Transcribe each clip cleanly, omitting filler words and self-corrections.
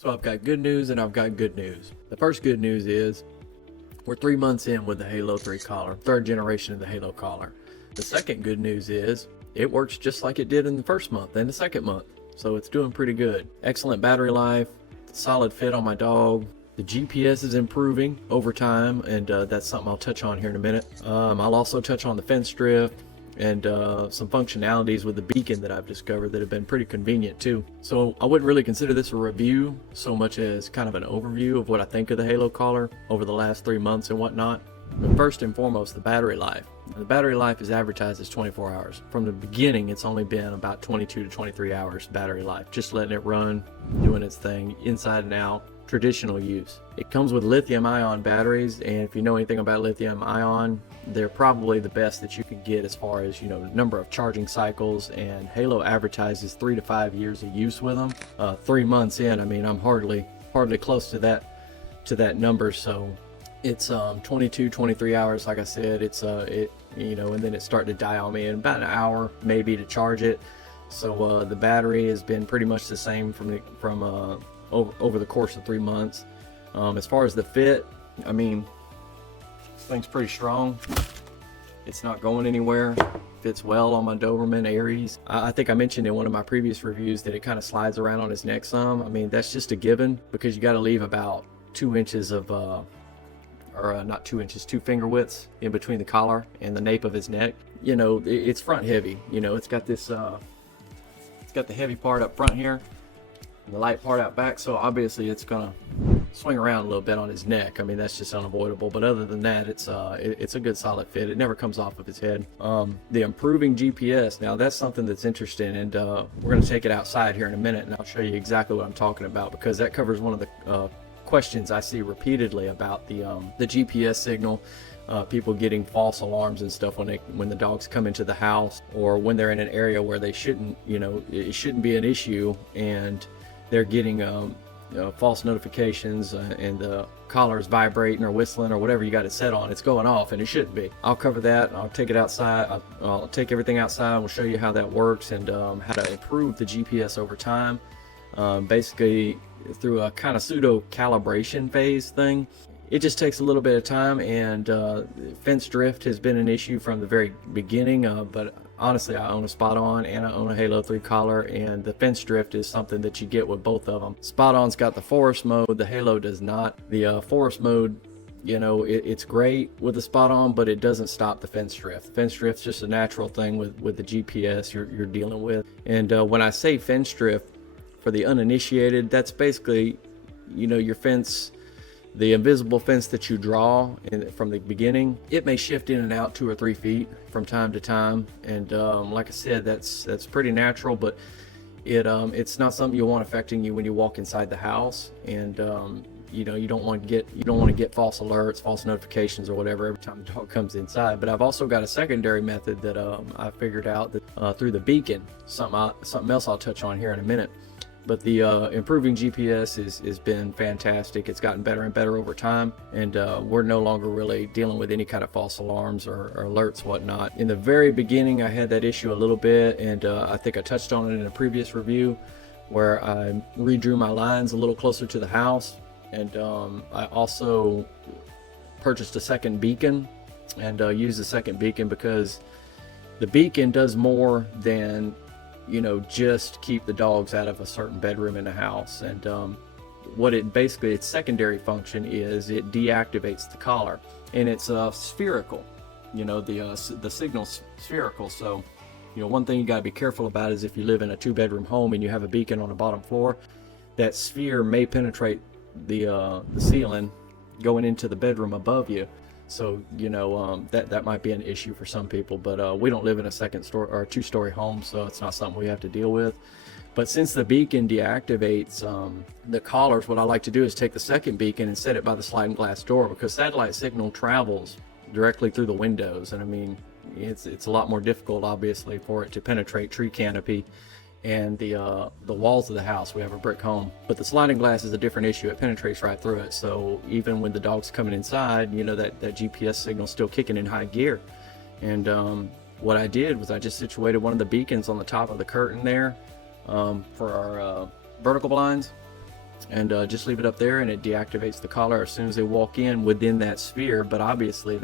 So I've got good news and I've got good news. The first good news is we're 3 months in with the Halo 3 collar, third generation of the Halo collar. The second good news is it works just like it did in the first month and the second month. So it's doing pretty good. Excellent battery life, solid fit on my dog. The GPS is improving over time, and that's something I'll touch on here in a minute. I'll also touch on the fence drift and some functionalities with the beacon that I've discovered that have been pretty convenient too. So I wouldn't really consider this a review so much as kind of an overview of what I think of the Halo collar over the last 3 months and whatnot. But first and foremost, the battery life. The battery life is advertised as 24 hours. From the beginning, it's only been about 22 to 23 hours battery life, just letting it run, doing its thing inside and out. Traditional use. It comes with lithium ion batteries, and if you know anything about lithium ion, they're probably the best that you can get as far as, number of charging cycles, and Halo advertises 3 to 5 years of use with them. 3 months in, I mean, I'm hardly close to that number. So it's 22, 23 hours, like I said. It's and then it started to die on me in about an hour maybe to charge it. So the battery has been pretty much the same from over the course of 3 months. As far as the fit, I mean, this thing's pretty strong. It's not going anywhere. Fits well on my Doberman Aries. I think I mentioned in one of my previous reviews that it kind of slides around on his neck some. I mean, that's just a given because you got to leave about 2 inches of not 2 inches, 2 finger widths in between the collar and the nape of his neck. It's front heavy. It's got this it's got the heavy part up front here, the light part out back, so obviously it's gonna swing around a little bit on his neck. I mean, that's just unavoidable, but other than that, it's a good solid fit. It never comes off of his head. The improving GPS, now that's something that's interesting, and we're gonna take it outside here in a minute and I'll show you exactly what I'm talking about, because that covers one of the questions I see repeatedly about the GPS signal. People getting false alarms and stuff when the dogs come into the house, or when they're in an area where they shouldn't, it shouldn't be an issue, and they're getting false notifications, and the collar's vibrating or whistling or whatever you got it set on. It's going off and it shouldn't be. I'll cover that. I'll take it outside. I'll take everything outside. We'll show you how that works and how to improve the GPS over time. Basically through a kind of pseudo calibration phase thing. It just takes a little bit of time, and fence drift has been an issue from the very beginning, but honestly, I own a SpotOn and I own a Halo 3 collar, and the fence drift is something that you get with both of them. SpotOn's got the forest mode, the Halo does not. The forest mode, it's great with the SpotOn, but it doesn't stop the fence drift. The fence drift's just a natural thing with the GPS you're dealing with. And when I say fence drift, for the uninitiated, that's basically, your fence, the invisible fence that you draw from the beginning. It may shift in and out 2 or 3 feet from time to time, and like I said, that's pretty natural, but it's not something you want affecting you when you walk inside the house. And you don't want to get false alerts, false notifications or whatever every time the dog comes inside. But I've also got a secondary method that I figured out that through the beacon, something else I'll touch on here in a minute. But the improving GPS has been fantastic. It's gotten better and better over time, and we're no longer really dealing with any kind of false alarms or alerts, whatnot. In the very beginning, I had that issue a little bit, and I think I touched on it in a previous review where I redrew my lines a little closer to the house, and I also purchased a second beacon and used the second beacon because the beacon does more than just keep the dogs out of a certain bedroom in the house. And what its secondary function is, it deactivates the collar, and it's spherical. The signal's spherical. So, one thing you gotta be careful about is if you live in a 2-bedroom home and you have a beacon on the bottom floor, that sphere may penetrate the ceiling going into the bedroom above you. So that might be an issue for some people, but we don't live in a 2-story or 2-story home, so it's not something we have to deal with. But since the beacon deactivates the collars, what I like to do is take the second beacon and set it by the sliding glass door, because satellite signal travels directly through the windows, and I mean it's a lot more difficult, obviously, for it to penetrate tree canopy and the walls of the house. We have a brick home, but the sliding glass is a different issue. It penetrates right through it, so even when the dog's coming inside, that GPS signal's still kicking in high gear. And what I did was I just situated one of the beacons on the top of the curtain there for our vertical blinds, and just leave it up there, and it deactivates the collar as soon as they walk in within that sphere. But obviously,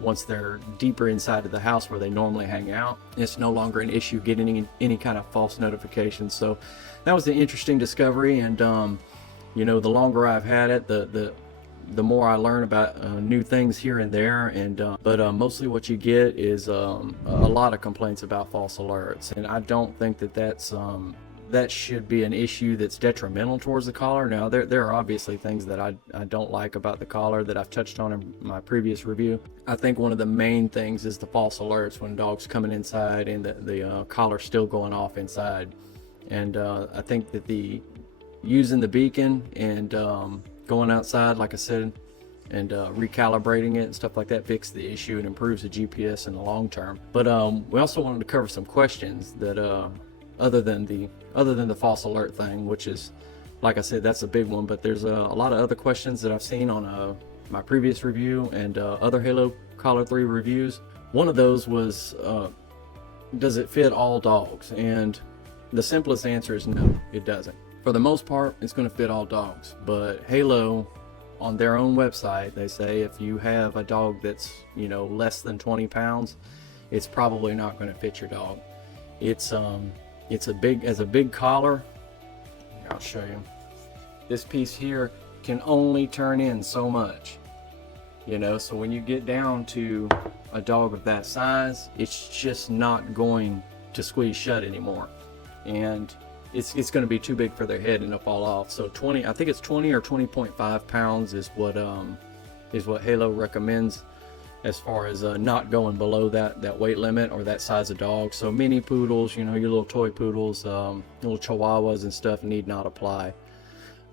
once they're deeper inside of the house where they normally hang out, it's no longer an issue getting any kind of false notifications. So that was an interesting discovery, and the longer I've had it, the more I learn about new things here and there, but mostly what you get is a lot of complaints about false alerts, and I don't think that should be an issue that's detrimental towards the collar. Now, there are obviously things that I don't like about the collar that I've touched on in my previous review. I think one of the main things is the false alerts when dog's coming inside and the collar's still going off inside. And I think that using the beacon and going outside, like I said, and recalibrating it and stuff like that fix the issue and improves the GPS in the long term. But we also wanted to cover some questions that other than the false alert thing, which is, like I said, that's a big one. But there's a lot of other questions that I've seen on my previous review and other Halo Collar 3 reviews. One of those was, does it fit all dogs? And the simplest answer is no, it doesn't. For the most part, it's going to fit all dogs, but Halo, on their own website, they say if you have a dog that's less than 20 pounds, it's probably not going to fit your dog. It's a big collar. I'll show you. This piece here can only turn in so much, so when you get down to a dog of that size, it's just not going to squeeze shut anymore, and it's going to be too big for their head and it'll fall off. So I think it's 20 or 20.5 pounds is what Halo recommends as far as not going below that weight limit or that size of dog. So mini poodles, your little toy poodles, little chihuahuas and stuff need not apply.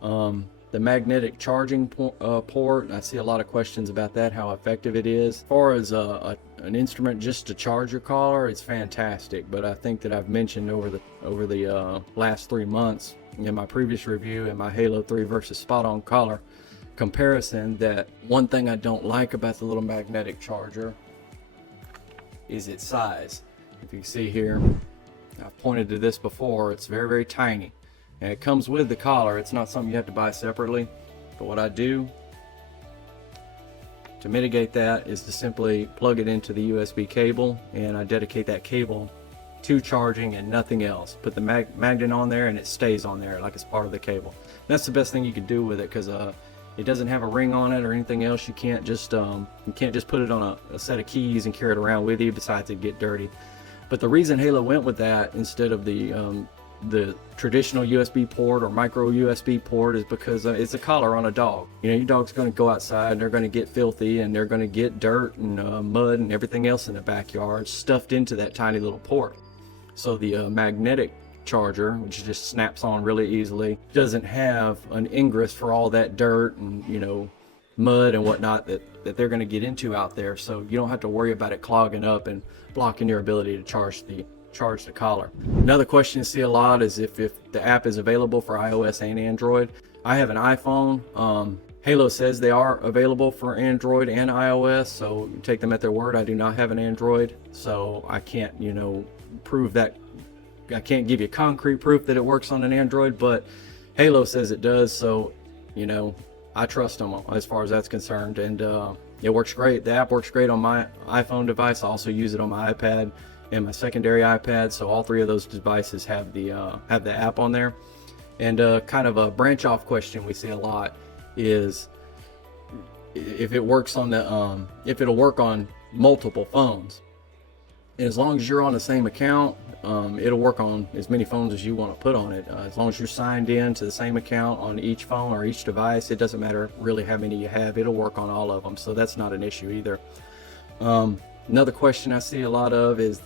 The magnetic charging port, I see a lot of questions about that, how effective it is. As far as an instrument just to charge your collar, it's fantastic. But I think that I've mentioned over the last 3 months in my previous review and my Halo 3 versus SpotOn collar comparison, that one thing I don't like about the little magnetic charger is its size. If you can see here, I've pointed to this before, it's very, very tiny. And it comes with the collar. It's not something you have to buy separately. But what I do to mitigate that is to simply plug it into the USB cable, and I dedicate that cable to charging and nothing else. Put the magnet on there and it stays on there like it's part of the cable. That's the best thing you can do with it, because it doesn't have a ring on it or anything else. You can't just put it on a set of keys and carry it around with you. Besides, it'd get dirty. But the reason Halo went with that instead of the traditional USB port or micro USB port is because it's a collar on a dog. Your dog's going to go outside and they're going to get filthy and they're going to get dirt and mud and everything else in the backyard stuffed into that tiny little port. So the magnetic charger, which just snaps on really easily, doesn't have an ingress for all that dirt and mud and whatnot that they're going to get into out there. So you don't have to worry about it clogging up and blocking your ability to charge the collar. Another question I see a lot is if the app is available for iOS and Android. I have an iPhone. Halo says they are available for Android and iOS, so take them at their word. I do not have an Android, so I can't prove that. I can't give you concrete proof that it works on an Android, but Halo says it does, so I trust them as far as that's concerned, and it works great. The app works great on my iPhone device. I also use it on my iPad and my secondary iPad, so all three of those devices have the app on there. And kind of a branch off question we see a lot is if it works on if it'll work on multiple phones. And as long as you're on the same account, it'll work on as many phones as you want to put on it. As long as you're signed in to the same account on each phone or each device, it doesn't matter really how many you have, it'll work on all of them. So that's not an issue either. Another question I see a lot of is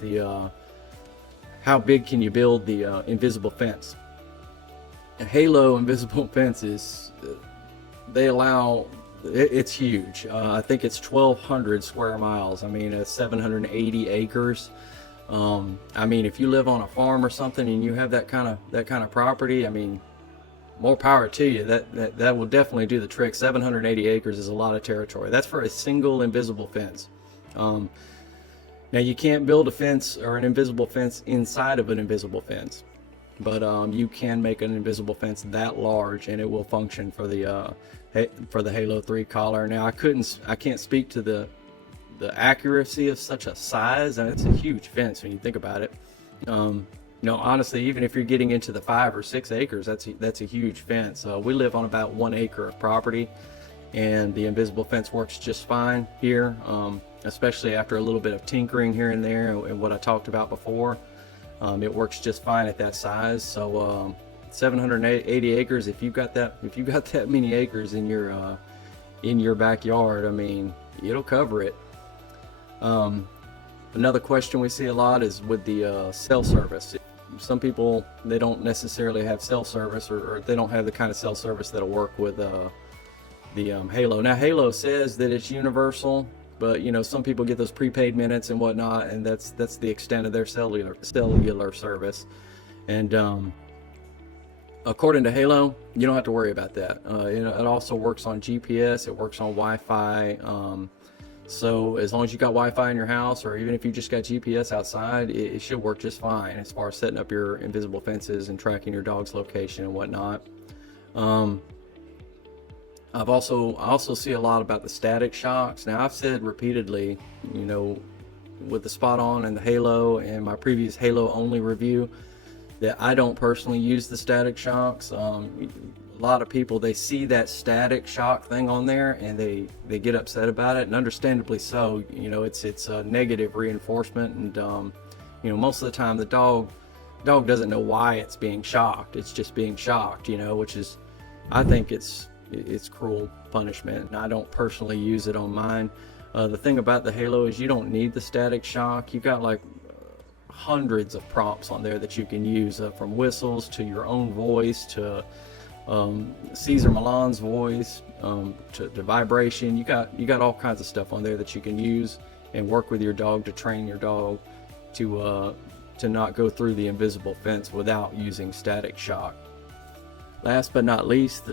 how big can you build the invisible fence? A Halo invisible fence is, it's huge. I think it's 1,200 square miles. I mean, it's 780 acres. I mean, if you live on a farm or something and you have that kind of property, I mean, more power to you. That will definitely do the trick. 780 acres is a lot of territory. That's for a single invisible fence. Now you can't build a fence or an invisible fence inside of an invisible fence. but you can make an invisible fence that large and it will function for the Halo 3 collar. Now I can't speak to the accuracy of such a size, and it's a huge fence when you think about it. You know, honestly, even if you're getting into the 5 or 6 acres, that's a huge fence. We live on about 1 acre of property, and the invisible fence works just fine here, especially after a little bit of tinkering here and there, and what I talked about before. It works just fine at that size. So 780 acres. If you've got that many acres in your backyard, I mean, it'll cover it. Another question we see a lot is with the cell service. Some people, they don't necessarily have cell service, or they don't have the kind of cell service that'll work with the Halo. Now Halo says that it's universal, but you know, some people get those prepaid minutes and whatnot, and that's the extent of their cellular service. And according to Halo, you don't have to worry about that. It also works on GPS, it works on Wi-Fi. So as long as you got Wi-Fi in your house, or even if you just got GPS outside, it should work just fine as far as setting up your invisible fences and tracking your dog's location and whatnot. I also see a lot about the static shocks. Now I've said repeatedly, you know, with the SpotOn and the Halo and my previous Halo only review, that I don't personally use the static shocks. A lot of people, they see that static shock thing on there and they get upset about it, and understandably so. You know, it's a negative reinforcement, and you know, most of the time the dog doesn't know why it's being shocked. It's just being shocked, you know, which is, I think it's cruel punishment, and I don't personally use it on mine. The thing about the Halo is you don't need the static shock. You got like hundreds of prompts on there that you can use, from whistles to your own voice to Caesar Milan's voice, to vibration. You got all kinds of stuff on there that you can use and work with your dog to train your dog to not go through the invisible fence without using static shock. Last but not least,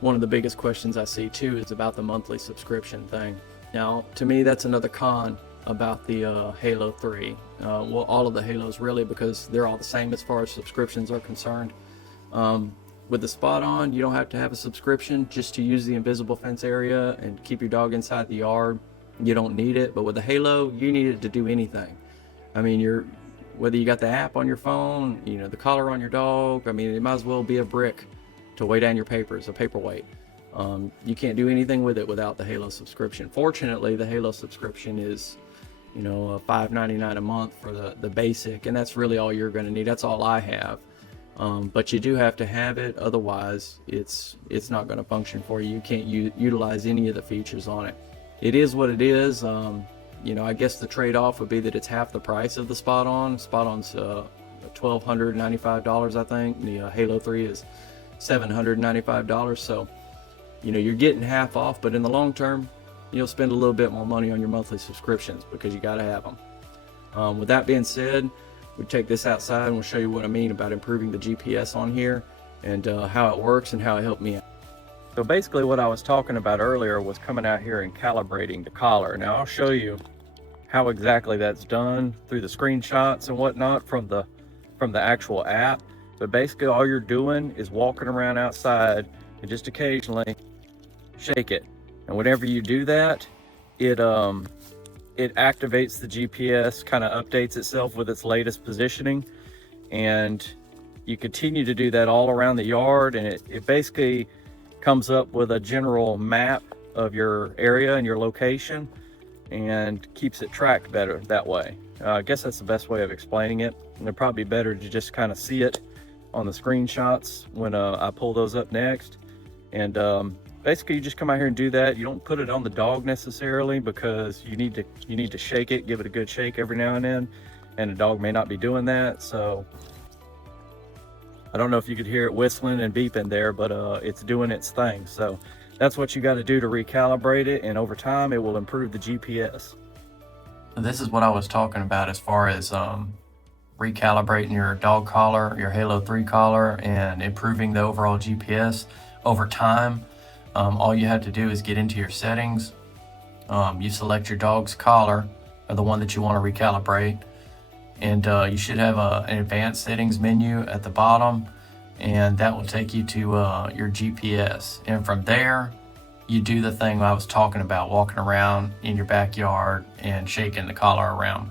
one of the biggest questions I see too is about the monthly subscription thing. Now, to me, that's another con about the Halo 3. Well, all of the Halos really, because they're all the same as far as subscriptions are concerned. With the SpotOn, you don't have to have a subscription just to use the invisible fence area and keep your dog inside the yard. You don't need it. But with the Halo, you need it to do anything. I mean, whether you got the app on your phone, you know, the collar on your dog, I mean, it might as well be a brick to weigh down your papers, a paperweight. You can't do anything with it without the Halo subscription. Fortunately, the Halo subscription is, you know, $5.99 a month for the basic, and that's really all you're going to need. That's all I have. But you do have to have it, otherwise it's not going to function for you. You can't utilize any of the features on it. It is what it is. You know, I guess the trade-off would be that it's half the price of the SpotOn. SpotOn's $1,295, I think. The Halo 3 is $795. So, you know, you're getting half off, but in the long term, you'll spend a little bit more money on your monthly subscriptions because you got to have them. With that being said, we take this outside and we'll show you what I mean about improving the GPS on here and how it works and how it helped me out. So basically what I was talking about earlier was coming out here and calibrating the collar. Now I'll show you how exactly that's done through the screenshots and whatnot from the actual app. But basically all you're doing is walking around outside and just occasionally shake it. And whenever you do that, it activates the GPS, kind of updates itself with its latest positioning, and you continue to do that all around the yard, and it basically comes up with a general map of your area and your location and keeps it tracked better that way. I guess that's the best way of explaining it, and it'd probably be better to just kind of see it on the screenshots when I pull those up next. And basically you just come out here and do that. You don't put it on the dog necessarily, because you need to shake it, give it a good shake every now and then, and the dog may not be doing that. So I don't know if you could hear it whistling and beeping there, but it's doing its thing. So that's what you got to do to recalibrate it, and over time it will improve the GPS. This is what I was talking about as far as recalibrating your dog collar, your Halo 3 collar, and improving the overall GPS over time. All you have to do is get into your settings. You select your dog's collar, or the one that you want to recalibrate, and you should have an advanced settings menu at the bottom, and that will take you to your GPS. And from there, you do the thing I was talking about, walking around in your backyard and shaking the collar around.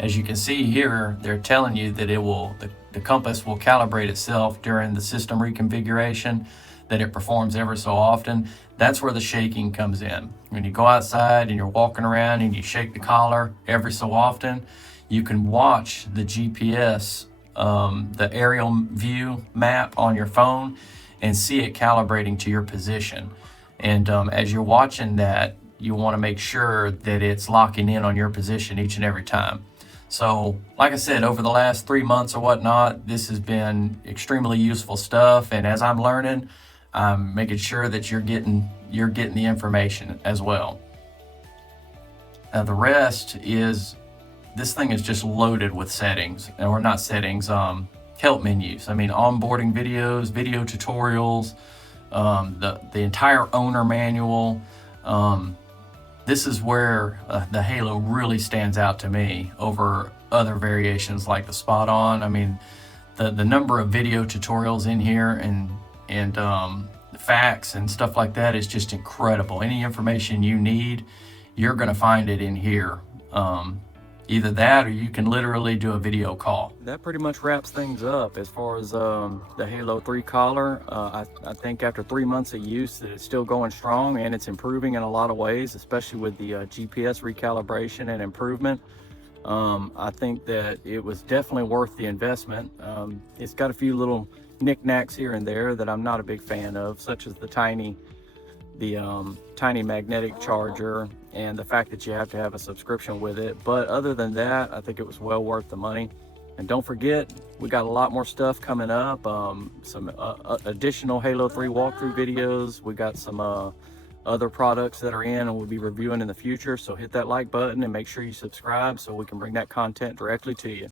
As you can see here, they're telling you that the compass will calibrate itself during the system reconfiguration, that it performs ever so often. That's where the shaking comes in. When you go outside and you're walking around and you shake the collar every so often, you can watch the GPS, the aerial view map on your phone, and see it calibrating to your position. And as you're watching that, you want to make sure that it's locking in on your position each and every time. So like I said, over the last 3 months or whatnot, this has been extremely useful stuff. And as I'm learning, I'm making sure that you're getting the information as well. Now the rest is, this thing is just loaded with settings, or not settings, help menus. I mean, onboarding videos, video tutorials, the entire owner manual. This is where the Halo really stands out to me over other variations like the SpotOn. I mean, the number of video tutorials in here and facts and stuff like that is just incredible. Any information you need, you're going to find it in here. Either that, or you can literally do a video call. That pretty much wraps things up as far as the Halo 3 collar. I think after 3 months of use, that it's still going strong, and it's improving in a lot of ways, especially with the GPS recalibration and improvement. I think that it was definitely worth the investment. It's got a few little knickknacks here and there that I'm not a big fan of, such as the tiny magnetic charger and the fact that you have to have a subscription with it. But other than that, I think it was well worth the money. And don't forget, we got a lot more stuff coming up, some additional Halo 3 walkthrough videos. We got some other products that are in and we'll be reviewing in the future. So hit that like button and make sure you subscribe so we can bring that content directly to you.